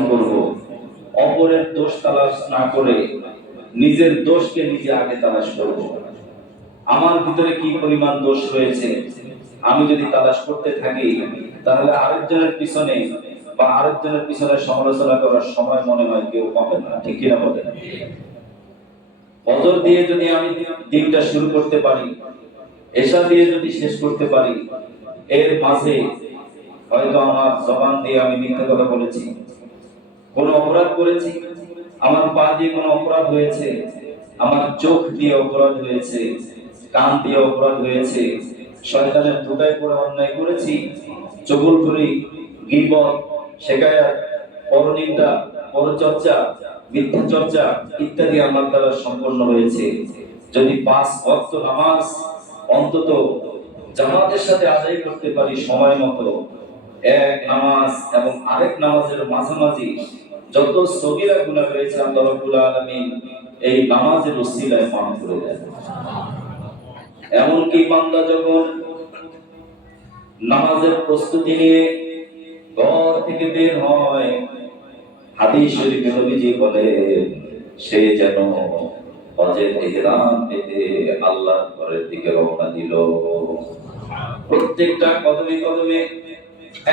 গ্রহণ করব, অপরের দোষ তালাশ না করে নিজের দোষকে নিজে আগে তালাশ করব। আমার ভিতরে কি পরিমাণ দোষ রয়েছে আমি যদি তালাশ করতে থাকি, তাহলে আরেকজনের পিছনে বা আরেকজনের পিছনে সমালোচনা করার সময় মনে হয় কেউ পাবে না, ঠিক কিনা বলেন? ফজর দিয়ে যদি আমি দিনটা শুরু করতে পারি, এশা দিয়ে যদি শেষ করতে পারি, এর মাঝে হয়তো আমার জবান দিয়ে আমি মিথ্যা কথা বলেছি, কোন অপরাধ করেছি, আমার পা দিয়ে কোনো অপরাধ হয়েছে, আমার চোখ দিয়ে অপরাধ হয়েছে, কান দিয়ে অপরাধ হয়েছে, শয়তানের ধোঁকায় পড়ে অন্যায় করেছি, চগলখড়ি, গীবত, শিকায়াত, পরনিন্দা, পরচর্চা, মিথ্যা চর্চা ইত্যাদি আমার দ্বারা সম্পন্ন হয়েছে। যদি 5 ওয়াক্ত নামাজ অন্তত জামাতের সাথে আদায় করতে পারি সময় মতো, এক নামাজ এবং আরেক নামাজের মাঝামাঝি যত সগীরা গুনাহ রয়েছে আল্লাহ রাব্বুল আলামিন এই নামাজের ওসিলায় মাফ করে দেন। এমনকি বান্দা যখন নামাজের প্রস্তুতি নিয়ে ঘর থেকে বের হয়, হাদিস শরীফে নবীজি বলেন সে যেন হজের ইহরাম পেতে আল্লাহর ঘরের দিকে রওনা দিল। প্রত্যেকটা কদমে কদমে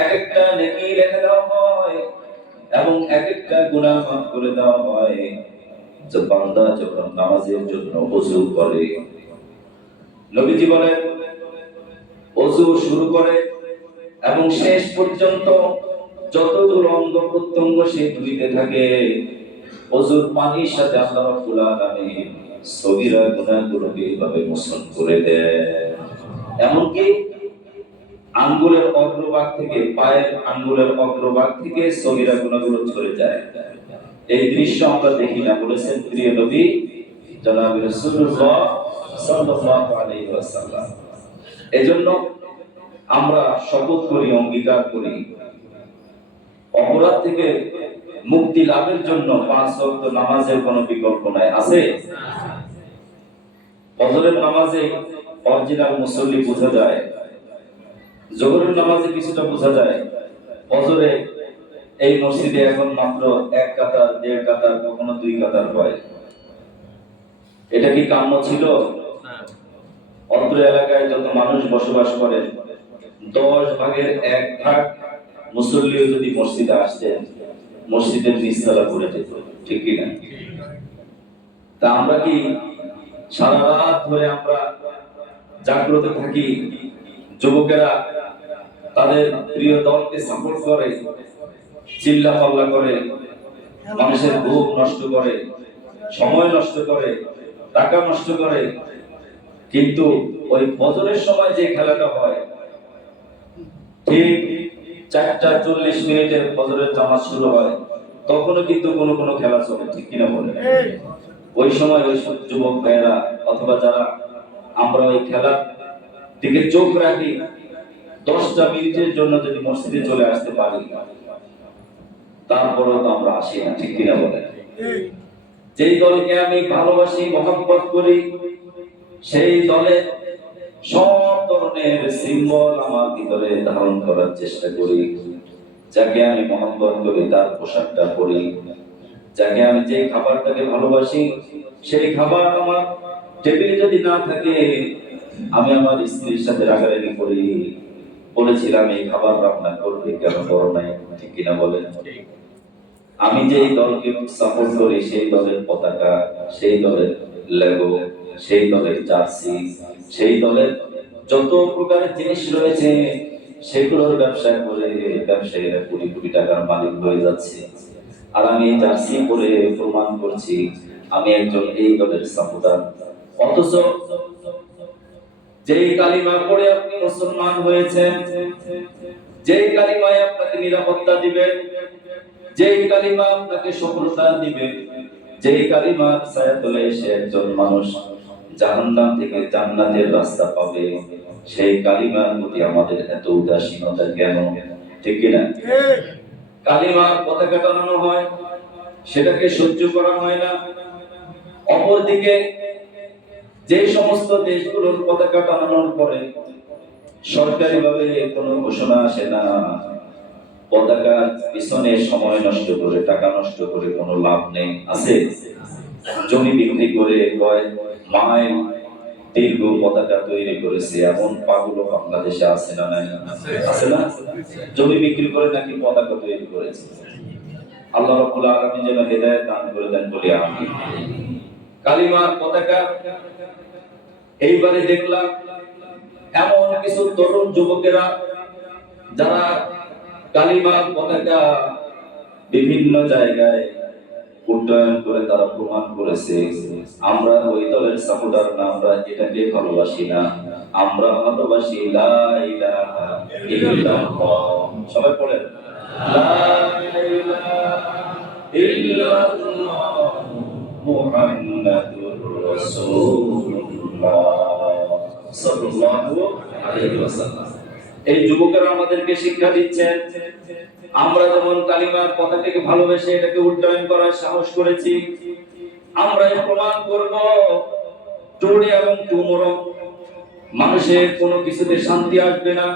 এক একটা নেকি লেখা দেওয়া হয় এবং এক একটা গুনাহ মাফ করে দেওয়া হয়। যে বান্দা যখন নামাজের জন্য ওযু করে, নবীজি বলেন ওযু শুরু করে এবং শেষ পর্যন্ত যতগুলো অঙ্গ প্রত্যঙ্গ সে ধুইতে থাকে, ওযুর পানির সাথে আল্লাহ রাব্বুল আলামিন সগীরা গুনাহগুলোকে এইভাবে মোচন করে দেয়। এমনকি আঙ্গুলের অগ্রভাগ থেকে, পায়ের আঙ্গুলের অগ্রভাগ থেকে সগীরা গুনাহগুলো ঝরে যায়। এই দৃশ্য আমরা দেখি না, বলেছেন প্রিয় নবী জনাব রাসূলুল্লাহ সাল্লাল্লাহু আলাইহি ওয়াসাল্লাম। এজন্য আমরা শপথ করি, অঙ্গীকার করি, অপরাধ থেকে মুক্তি লাভের জন্য 5 ওয়াক্ত নামাজের কোনো বিকল্প নাই। আছে? ফজরের নামাজে অরিজিনাল মুসল্লি বোঝা যায়, যোহরের নামাজে কিছুটা বোঝা যায়, ফজরে এই মসজিদে এখন মাত্র 1 কাতার, 1.5 কাতার, কখনো 2 কাতার হয়। এটা কি কাম্য ছিল? অত্র এলাকায় যত মানুষ বসবাস করে 10 ভাগের 1 ভাগ মুসল্লিও যদি মসজিদে আসতেন, মসজিদের নিচতলা পড়ে যেত, ঠিক কি না? তা আমরা কি সারা রাত ধরে আমরা জাগ্রত থাকি? যুবকেরা তাদের প্রিয় দলকে সাপোর্ট করে, চিল্লা পাল্লা করে, মানুষের ঘুম নষ্ট করে, সময় নষ্ট করে, টাকা নষ্ট করে, কিন্তু ওই ফজরের সময় যে খেলাটা হয়, ঠিক 4:40 ফজরের জামাত শুরু হয়, তখনও কিন্তু কোনো কোনো খেলা চলে, ঠিক কিনা বলে? ওই সময় ওই যুবক ভাইয়েরা অথবা যারা আমরা ওই খেলার দিকে চোখ রাখি, 10টা মিনিটের জন্য যদি মসজিদে চলে আসতে পারি, তারপরেও তো আমরা আসি না, ঠিক কিনা বলে? যেই দলকে আমি ভালোবাসি, মহব্বত করি, সেই দলে সব ধরনের সিম্বল আমার ভিতরে ধারণ করার চেষ্টা করি। যাকে আমি মহব্বত করি তার পোশাকটা পরি, যাকে আমি যে খাবারটাকে ভালোবাসি সেই খাবার আমার টেবিলে যদি না থাকে, আমি আমার স্ত্রীর সাথে রাগারাগি করি, বলেছিলাম এই খাবার রান্না করবে কেন করো নাই, ঠিক কিনা বলেন? আমি যেই দলকে সাপোর্ট করি সেই দলের পতাকা, সেই দলের লোগো, সেই দলের জার্সি, সেই দলের যত প্রকারের জিনিস রয়েছে সেগুলোর ব্যবসা করে ব্যবসায়ীরা কোটি কোটি টাকার মালিক হয়ে যাচ্ছে। আর আমি এই জার্সি পরে প্রমাণ করছি আমি একজন এই দলের সাপোর্টার। অথচ যেই কালিমা পড়ে আপনি মুসলমান হয়েছেন, যেই কালিমায় আপনাকে নিরাপত্তা দিবে, যেই কালিমা আপনাকে সফলতা দিবে, যেই কালিমার ছায়াতলে এসে একজন মানুষ জাহান্নাম থেকে জান্নাতের রাস্তা পাবে, সেই কালিমার প্রতি আমাদের এত উদাসীনতা কেন, ঠিক কি না? কালিমার পতাকা টানানো হয়, সেটাকে সহ্য করা হয় না। অপরদিকে যে সমস্ত দেশগুলোর পতাকা টানানোর পরে সরকারিভাবে কোনো ঘোষণা আসে না, পতাকার পিছনে সময় নষ্ট করে, টাকা নষ্ট করে কোনো লাভ নেই। আছে জমি বিক্রি করে কয় মাইল দীর্ঘ পতাকা তৈরি করেছে, এমন পাগল বাংলাদেশে আছে না? নাই? আছে না? জমি বিক্রি করে নাকি পতাকা তৈরি করেছে। আল্লাহ রাব্বুল আলামিন যেন হেদায়েত দান করে দেন, বলি আমিন। কালিমার পতাকা এইবারে দেখলাম এমন কিছু তরুণ যুবকেরা যারা কালিমার পতাকা বিভিন্ন জায়গায় উন্নয়ন করে তারা প্রমাণ করেছে আমরা ওই দলের সাপোর্টার না, আমরা এটাকে ভালোবাসি না, আমরা ভালোবাসি লা ইলাহা ইল্লাল্লাহ। সবাই পড়েন লা ইলাহা ইল্লাল্লাহ মুহাম্মাদুর রাসূলুল্লাহ সাল্লাল্লাহু আলাইহি ওয়াসাল্লাম। এই যুবকেরা আমাদেরকে শিক্ষা দিচ্ছেন আমরা যেমন কালিমার পতাকাকে ভালোবেসে এটাকে উন্নয়ন করার সাহস করেছি, আমরা প্রমাণ করব টুডে এবং টুমরো মানুষের কোনো কিছুতে শান্তি আসবে না,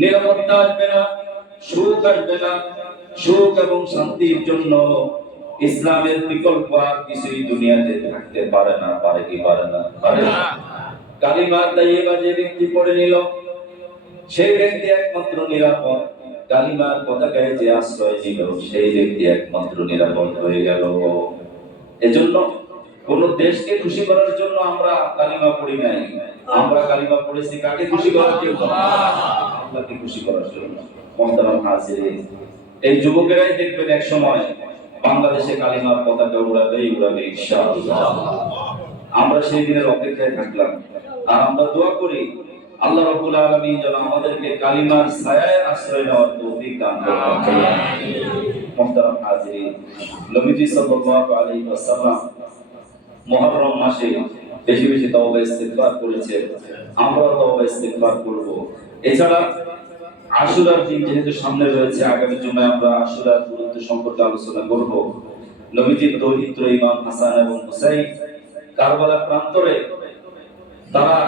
নিরাপত্তা আসবে না, সুখ আসবে না। সুখ এবং শান্তির জন্য ইসলামের বিকল্প আর কিছুই দুনিয়াতে থাকতে পারে না। পারে কি পারে না? পারে না। কালিমা তাইয়্যিবা যে ব্যক্তি পড়ে নিল সেই ব্যক্তি একমাত্র নিরাপদ। কালিমার পতাকায় যে আশ্রয় নিল সেই ব্যক্তি একমাত্র নিরাপদ হয়ে গেল। এজন্য কোন দেশকে খুশি করার জন্য আমরা কালিমা পড়ি নাই, আমরা কালিমা পড়েছি কাকে খুশি করার জন্য? আল্লাহকে খুশি করার জন্য। মুহতারাম হাজিরিন, এই যুবকেরাই দেখবেন এক সময় বাংলাদেশে কালিমার পতাকা উড়াবে ইনশাআল্লাহ। আমরা সেই দিনের অপেক্ষায় থাকলাম আর আমরা দোয়া করি আল্লাহ রাব্বুল আলামিন যেন আমাদেরকে কালিমার ছায়ায় আশ্রয় নেওয়ার তৌফিক দান করেন। মুহতারাম হাজিরিন, নবীজি সাল্লাল্লাহু আলাইহি ওয়াসাল্লাম মুহররম মাসে বেশি বেশি তওবা ইস্তিগফার করেছেন, আমরা তওবা ইস্তিগফার করব। এছাড়া আশুরার দিন যেহেতু সামনে রয়েছে, আগামী জুমায় আমরা আশুরার গুরুত্ব সম্পর্কে আলোচনা করব। নবীজির দৌহিত্র ইমাম হাসান এবং হুসাইন কারবালার প্রান্তরে তারা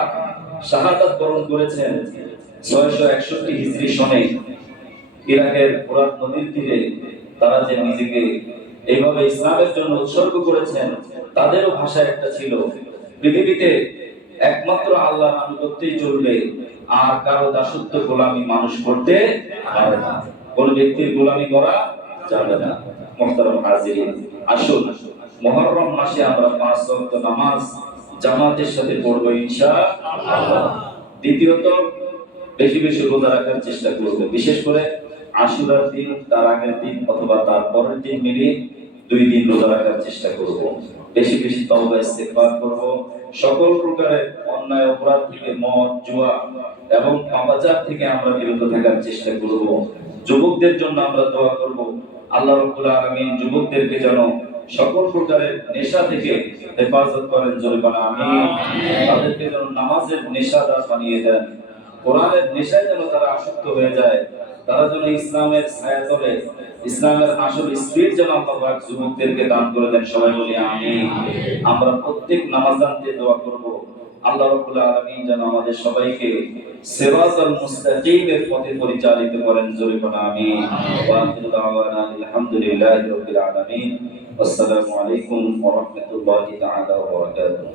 শাহাদাত বরণ করেছেন 661 হিজরি সনে। ইরাকের ফোরাত নদীর তীরে তারা যে নিজেকে এইভাবে ইসলামের জন্য উৎসর্গ করেছেন, তাদেরও ভাষা একটা ছিল, পৃথিবীতে একমাত্র আল্লাহর আনুগত্যই চলবে, আর কারো দাসত্ব গোলামি মানুষ করতে পারে না, কোন ব্যক্তির গোলামি করা যাবে না। মুহতারাম হাজিরিন, আসুন মুহররম মাসে আমরা 5 ওয়াক্ত নামাজ জামাতের সাথে পড়ব ইনশাআল্লাহ। দ্বিতীয়ত বেশি বেশি রোজা রাখার চেষ্টা করব, বিশেষ করে আশুরার দিন, তার আগের দিন অথবা তার পরের দিন মিলিয়ে 2 দিন রোজা রাখার চেষ্টা করব। বেশি বেশি তওবা ইস্তিগফার করব, সকল প্রকারের অন্যায় অপরাধ থেকে, মদ জুয়া এবং পাপাচার থেকে আমরা বিরত থাকার চেষ্টা করব। যুবকদের জন্য আমরা দোয়া করব আল্লাহ রাব্বুল আলামিন যুবকদেরকে যেন সকল প্রকারের নেশা থেকে হেফাজত করেন, জোরে বলেন আমিন। তাদেরকে যেন নামাজের নেশাদার বানিয়ে দেন, কোরআনের নেশায় যেন তারা আসক্ত হয়ে যায়, তারা যেন ইসলামের ছায়াতলে ইসলামের আসল স্পিরিট যেন আল্লাহ পাক যুবকদেরকে দান করে দেন। সবাই বলি আমিন। আমরা প্রত্যেক নামাজানতে দোয়া করব আল্লাহ রাব্বুল আলামিন যেন আমাদের সবাইকে সিরাতাল মুস্তাকিমের পথে পরিচালিত করেন, জোরে বলেন আমিন। ওয়া আখিরু দাওয়ানা আলহামদুলিল্লাহি রাব্বিল আলামিন। আসসালামু আলাইকুম ওয়া রাহমাতুল্লাহি তাআলা ওয়া বারাকাতুহু।